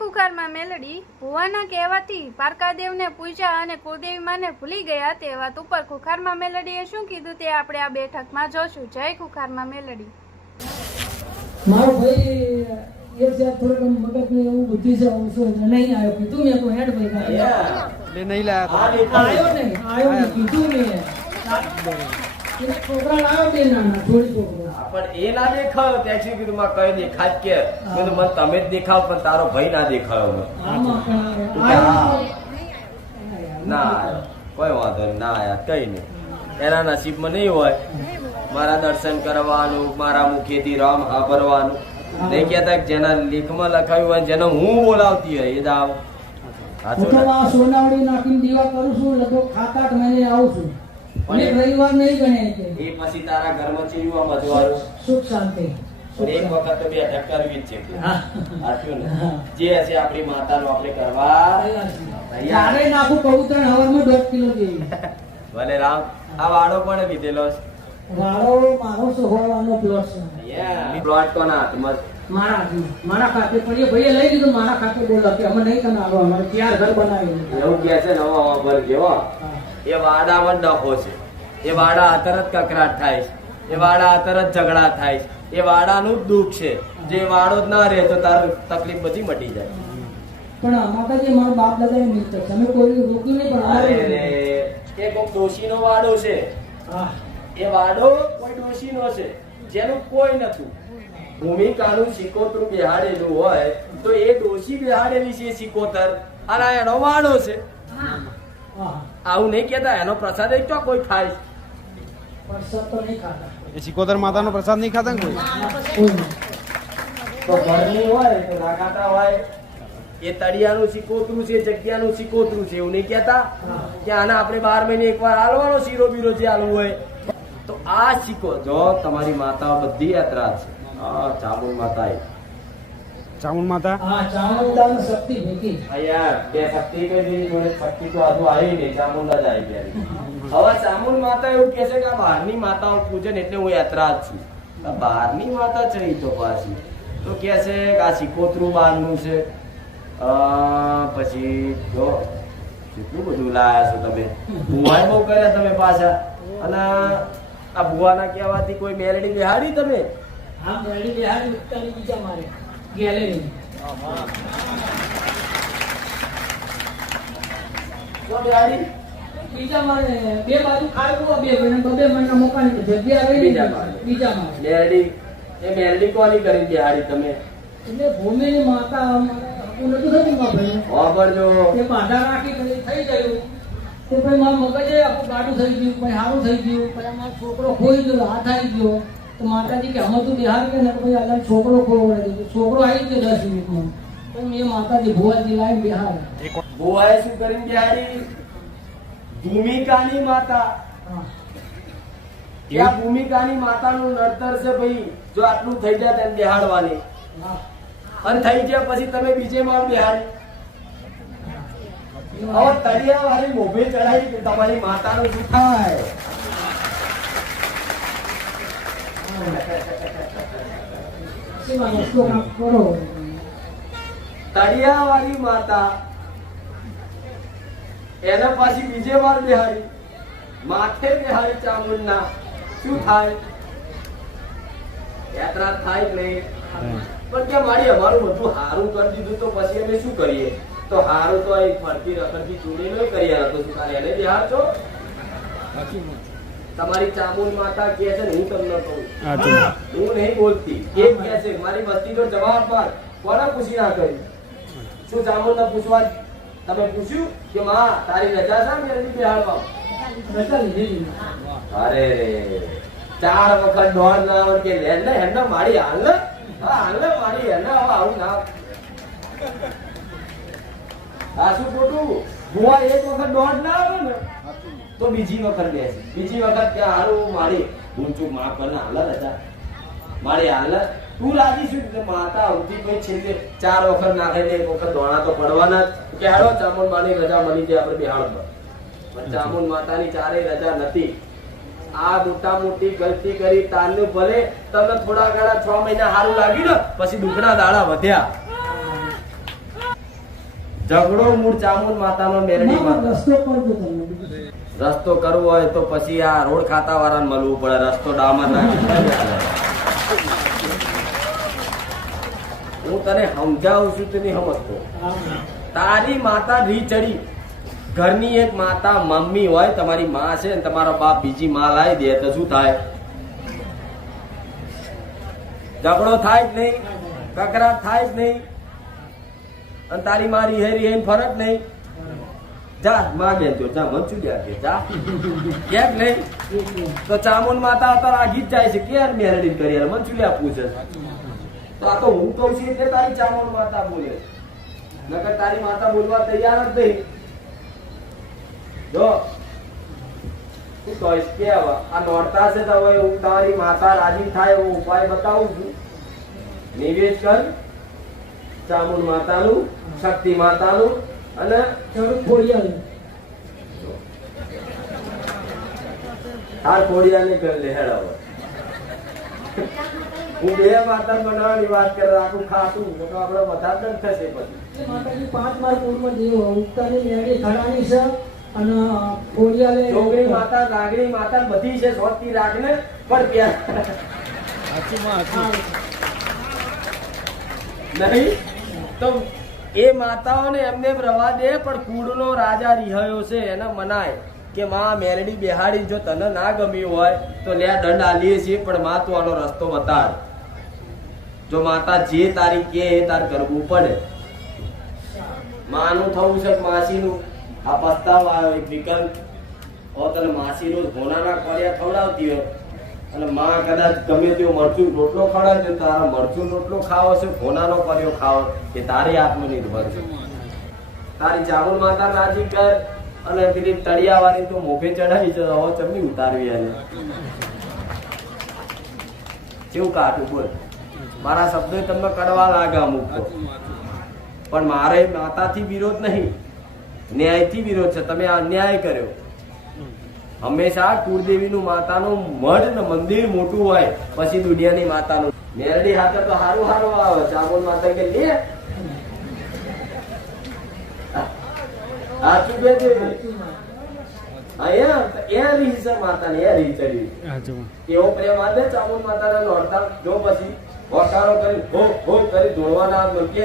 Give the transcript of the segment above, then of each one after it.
કુખારમાં મેલડી ભુવાના કહેવાથી પારકાદેવને પૂજા અને કુળદેવી માને ભૂલી ગયા તે વાત ઉપર કુખારમાં મેલડીએ શું કીધું તે આપણે આ બેઠકમાં જોશું. જય કુખારમાં મેલડી. મારો ભાઈ એ છે થોડોક મગજને એવું બુદ્ધિ છે હું શું નહીં આવ્યો. કીધું મેં તો હેડ ભાઈ લે નહીં લાયા આવ્યો ને આવ્યો ને કીધું મેં. છોકરા લાવ્યો બે નાના થોડી છોકરો. પણ એ ના દેખાયો. ત્યાં કીધું માં કઈ દેખાત કે. કીધું મને તમે જ દેખાવ પણ તારો ભાઈ ના દેખાયો ના કોઈ વાંધો ના આયા કઈ નહીં. એના નસીબમાં નહીં હોય. મારા દર્શન કરવાનું મારા મુખેથી રામ સાંભળવાનું નહીં કહેતા કે જેના લેખમાં લખાયું હોય જેને હું બોલાવતી હોય એ દાવ. હું તો આ સોનાવડી નાખીને દીવા કરું છું લગભગ સાત આઠ મહિને આવું છું. અને રવિવાર નહીં ગણાય કે. એ પછી તારા ઘરમાં ચીયું આમ અજવાળું. સુખ શાંતિ. એક વખત તો બે અટક જ છે. ને. જે હશે આપણી માતાનો આપણે કરવા ત્યારે નાખું કબૂતર હવારમાં દસ કિલો જેવી. ભલે રામ. આ વાળો પણ લીધેલો વાળો મારો સોહવાનો પ્લોટ છે. પ્લોટ કોના હાથમાં મારા મારા ખાતે પણ એ ભાઈએ લઈ લીધું. મારા ખાતે બોલો કે અમે નહીં તને અમારે ક્યાં ઘર બનાવ્યું એવું કે છે ને હવા હવા ભર કેવો એ વાડામાં ડખો છે. એ વાડા આતર જ કકરાટ થાય છે. એ વાડા આતર જ ઝઘડા થાય છે. એ વાડાનું જ દુઃખ છે. જે વાડો જ ના રહે તો તાર તકલીફ બધી મટી જાય. પણ મારા બાપ દાદા મિત્ર તમે કોઈ રોક્યું નહીં પણ અરે રે એ કોક ડોશીનો વાડો છે. એ વાડો કોઈ ડોશીનો છે. જેનું કોઈ નતું. ભૂમિકાનું સિકોતરું બિહાડેલું હોય તો એ ડોશી બિહાડેલી છે સિકોતર. અને એનો વાડો છે. આવું નહીં કેતા એનો પ્રસાદ એક તો કોઈ ખાય છે. પણ સર તો નહીં ખાતા એ સિકોતર માતાનો પ્રસાદ નહીં ખાતા ને કોઈ? તો ઘરની હોય તો ના હોય. એ તળિયાનું સિકોતરું છે જગ્યાનું સિકોતરું છે એવું નહીં કેતા કે આના આપણે બાર મહિને એકવાર હાલવાનો શીરો બીરો જે હાલવું હોય. તો આ સિકો જો તમારી માતા બધી યાત્રા છે. હા ચામુંડ માતા એ. ચામુંડ માતા? હા ચામુંડાની શક્તિ ભેગી. અહીંયા બે શક્તિ કઈ જોડે શક્તિ તો આજુ આવી નહીં ચામુંડા જ આવી ગયા. હવે સામુન માતા એવું કે છે કે આ બહારની માતાઓ પૂજન એટલે હું યાત્રા જ છું. આ બહારની માતા છે ઈ તો પાછી. તો કે છે કે આ સિકોતરું બહારનું છે. પછી જો કેટલું બધું લાયા છો તમે. ભુવાય બહુ કર્યા તમે પાછા. અને આ ભુવાના કહેવાથી કોઈ મેલડી બિહાડી તમે? હા ગાડી બિહાડી બીજા મારે. ગેલેરી બેહાડી. બીજા મારે બે બાજુ ખાડકું બે ભાઈને બબે મહિના મોકાની જગ્યા રહી બીજા માળે. બીજા મારે મેલડી એ મેલડી કોની કરી બેહાડી તમે? એટલે ભૂમિની માતા આપણું નતું થતું મારા ભાઈને વાપરજો. તે બાંધા રાખી થઈ ગયું. તે પછી મારું મગજે આખું ગાડું થઈ ગયું પછી સારું થઈ ગયું મારો છોકરો ખોઈ ગયો હાથ આવી ગયો. તો માતાજી કે અમે તું બિહાર કે ને પછી આગળ છોકરો છોકરો આવી ગયો દસ મિનિટમાં. તો મેં માતાજી ભુવાજી લાવી બિહાર. ભુવાએ શું કરીને બિહારી ભૂમિકાની માતા. હા. ભૂમિકાની માતાનું નડતર છે ભાઈ જો આટલું થઈ જાય તેને બિહાડવાની. અને થઈ ગયા પછી તમે બીજે માં બિહાડી. હવે તળિયા વાળી મોભે ચડાવી તમારી માતાનું શું થાય? તળિયા વાળી માતા એને પાછી બીજે વાર બિહારી માથે બિહારી ચામુંડના. શું થાય? યાત્રા થાય જ નહીં? પણ કે મારી અમારું બધું હારું કરી દીધું તો પછી અમે શું કરીએ? તો હારું તો અહીં ફરતી રખડતી ચૂડી નહીં કરી તો શું તારે એને બિહાર છો તમારી ચામુંડ માતા કે છે ને હું તમને કહું. હું નહીં બોલતી. કે કે છે? મારી વસ્તી તો જવાબ પર. કોને પૂછી ના કરી? શું ચામુંડ પૂછવા તમે પૂછ્યું કે માં તારી રજા છે મેરડી બિહારમાં રજા અરે રે ચાર વખત દોઢ ના આવડ કે લે ને એમને મારી હાલ ને. હા હાલ ને મારી એને હવે આવું ના. આ શું ખોટું? ભુવા એક વખત દોઢ ના આવે ને તો બીજી વખત બેસે. બીજી વખત કે હારું મારી. ઊંચું માફ કર ને હાલ રજા. મારી હાલ તું રાજી છું એટલે માતા આવતી કોઈ છેલ્લે ચાર વખત નાખે ને એક વખત દોણા તો પડવાના જ. કે હાલો ચામુંડ માની રજા મળી જાય આપણે બિહારમાં. પર ચામુંડ માતાની ચારેય રજા નથી. આ મોટા મોટી ગલતી કરી તારનું ભલે તમને થોડા ઘણા છ મહિના સારું લાગ્યું ને પછી દુખના દાડા વધ્યા. ઝઘડો મૂળ ચામુંડ માતાનો મેરડી માતા. રસ્તો કરવો હોય તો પછી આ રોડ ખાતા વાળાને મળવું પડે રસ્તો ડામર નાખી હું તને સમજાવું છું તેની સમજતો તારી માતા રીચડી ઘરની એક માતા મમ્મી હોય, તમારી માં છે તમારો બાપ બીજી માં લાવી દે, તો શું થાય? ઝઘડો થાય જ નહીં, કકરાટ થાય જ નહીં, અને તારી મારી હેરી હેન ફરક નહીં. જા માગે તો જા વંચું ગયા કે જા. કેમ નહીં? તો ચામુન માતા અત્યારે આગી જ જાય છે. કે મેરડી કરી? યાર મંચુલિયા પૂછે તો આ તો હું કહું છું એટલે તારી ચામર માતા બોલે. નકર તારી માતા બોલવા તૈયાર જ નહીં. જો શું કહીશ કે આ નોરતા છે તો હવે હું તારી માતા રાજી થાય એવો ઉપાય બતાવું છું. નિવેશ કર ચામુંડ માતાનું શક્તિ માતાનું અને ચાલો હાર આ ખોડિયાને ઘર લેહેડાવો. હું બે માતા બનાવવાની વાત કરે આખું ખાતું તો આપણે વધારે દંડ થશે પછી. માતાજી પાંચ માર કુળમાં દેવો ઉગતાની મેળી ખડાની છે અને ફોડિયાલે જોગણી માતા રાગણી માતા બધી છે સોતી રાગને પણ પ્યાર. નહીં? તો એ માતાઓને એમને એમ રવા દે પણ કુળનો રાજા રિહાયો છે એને મનાય કે માં મેરડી બેહાડી જો તને ના ગમ્યું હોય તો લે દંડ આલીએ છીએ પણ માં તું આનો રસ્તો બતાડ. જો માતા જે તારી કે એ તાર કરવું પડે. માનું થવું છે માસીનું? આ પસ્તાવ આવ્યો, એક વિકલ્પ. હો તને માસી રોજ હોનાના કોરિયા ખવડાવતી હોય. અને માં કદાચ ગમે તેવો મરચું રોટલો ખવડાવે તારા મરચું રોટલો ખાવો છે, હોનાનો કર્યો ખાવો એ તારી આત્મનિર્ભર છે. તારી ચામુલ માતા રાજી કર. અને પેલી તળિયા વાળી તો મોભે ચડાવી છે, હવે ચમની ઉતારવી એને કેવું કાઢું બોલ. મારા શબ્દો તમને કડવા લાગે અમુક પણ મારે માતાથી વિરોધ નહીં. ન્યાયથી વિરોધ છે. તમે આ અન્યાય કર્યો. હંમેશા કુળદેવીનું માતાનું મઢ ને મંદિર મોટું હોય પછી દુનિયાની માતાનું. મેરડી હાથે તો હારું હારું આવે. ચામુંડ માતા કે લે. હાચું બે છે. અહીંયા એ રીહ છે માતાને એ રીહ ચડી એવો પ્રેમ આપે ચામુંડ માતાના નોરતા. જો પછી વકારો કરી હો હો કરી ધોળવાના આમ કે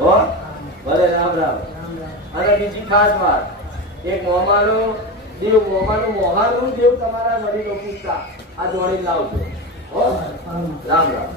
હો? ભલે રામ રામ. અને બીજી ખાસ વાત એક મોમાનું દેવ મોમાનું મોહાનું દેવ તમારા વડીલો પૂછતા આ દોડી લાવજો. હો? રામ રામ.